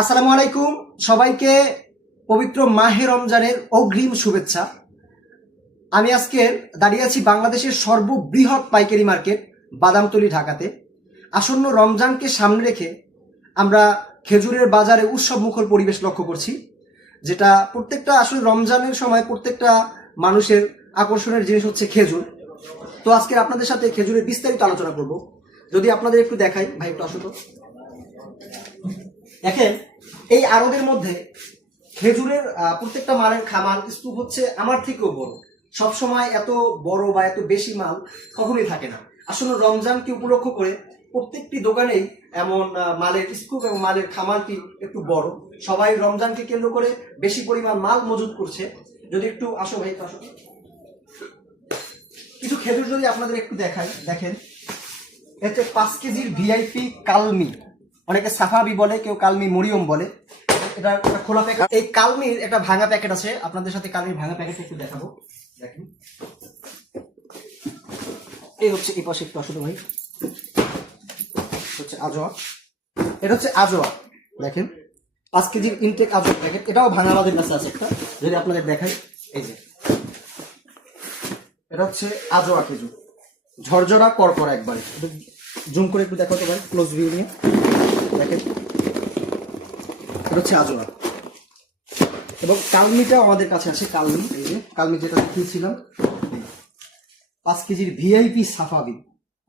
আসসালামু আলাইকুম সবাইকে পবিত্র মাহে রমজানের অগ্রিম শুভেচ্ছা। আমি আজকে দাঁড়িয়ে আছি বাংলাদেশের সর্ববৃহৎ পাইকারি মার্কেট বাদামতলী ঢাকাতে। আসন্ন রমজানকে সামনে রেখে আমরা খেজুরের বাজারে উৎসব মুখর পরিবেশ লক্ষ্য করছি, যেটা প্রত্যেকটা আসলে রমজানের সময় প্রত্যেকটা মানুষের আকর্ষণের জিনিস হচ্ছে খেজুর। তো আজকে আপনাদের সাথে খেজুরের বিস্তারিত আলোচনা করব। যদি আপনাদের একটু দেখাই, ভাই একটু আসো তো। দেখেন, এই আড়তের মধ্যে খেজুরের প্রত্যেকটা মালের খামার স্তূপ হচ্ছে আমার থেকেও বড়। সবসময় এত বড় বা এত বেশি মাল কখনোই থাকে না। আসলে রমজানকে উপলক্ষ করে প্রত্যেকটি দোকানেই এমন মালের স্তূপ এবং মালের খামারটি একটু বড়। সবাই রমজানকে কেন্দ্র করে বেশি পরিমাণ মাল মজুত করছে। যদি একটু আসো ভাই, একটু আসো। কিছু খেজুর যদি আপনাদের একটু দেখাই, দেখেন এতে 5 কেজির ভিআইপি কালমি, অনেকে সাফাবি বলে, কেউ কালমি মরিয়ম বলে। এটা একটা খোলা প্যাকেট। এই কালমির একটা ভাঙা প্যাকেট আছে, আপনাদের সাথে কালমির ভাঙা প্যাকেট একটু দেখাবো। দেখেন, এই হচ্ছে এই পাশে একটু আসলে ভাই, হচ্ছে আজোয়া। এটা হচ্ছে আজোয়া। দেখেন 5 কেজির ইনটেক আজোয়া প্যাকেট। এটাও ভাঙা আমাদের কাছে আছে একটা, যদি আপনাদের দেখাই। এই যে এটা হচ্ছে আজোয়া খেজুর, ঝরঝরা করকরা একবারে। জুম করে একটু দেখাতে ভাই, ক্লোজ ভিউ নিয়ে দেখেন। এটা হচ্ছে আজোয়া। এবং কালমিটাও আমাদের কাছে আছে। কালমি, এই যে কালমি যেটা দেখিয়েছিলাম, 5 কেজির ভিআইপি সাফাবি,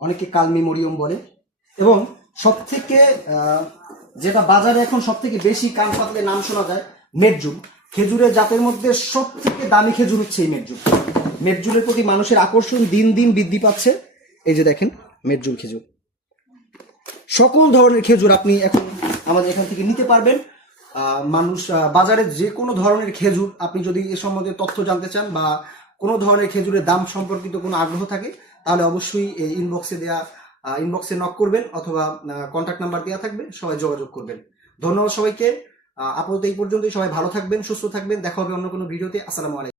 অনেকে কালমি মরিয়ম বলে। এবং সব থেকে যেটা বাজারে এখন সব থেকে বেশি কান পাতলে নাম শোনা যায়, মেটজুল। খেজুরের জাতের মধ্যে সব থেকে দামি খেজুর হচ্ছে এই মেটজুল। মেটজুলের প্রতি মানুষের আকর্ষণ দিন দিন বৃদ্ধি পাচ্ছে। এই যে দেখেন মেটজুল খেজুর, সকল ধরনের খেজুর আপনি এখন আমাদের এখান থেকে নিতে পারবেন। মানুষ বাজারে যে কোনো ধরনের খেজুর, আপনি যদি এ সম্বন্ধে তথ্য জানতে চান বা কোনো ধরনের খেজুরের দাম সম্পর্কিত কোনো আগ্রহ থাকে, তাহলে অবশ্যই ইনবক্সে নক করবেন, অথবা কন্ট্যাক্ট নাম্বার দেওয়া থাকবে, সবাই যোগাযোগ করবেন। ধন্যবাদ সবাইকে। আপাতত এই পর্যন্তই। সবাই ভালো থাকবেন, সুস্থ থাকবেন। দেখা হবে অন্য কোনো ভিডিওতে। আসসালামু আলাইকুম।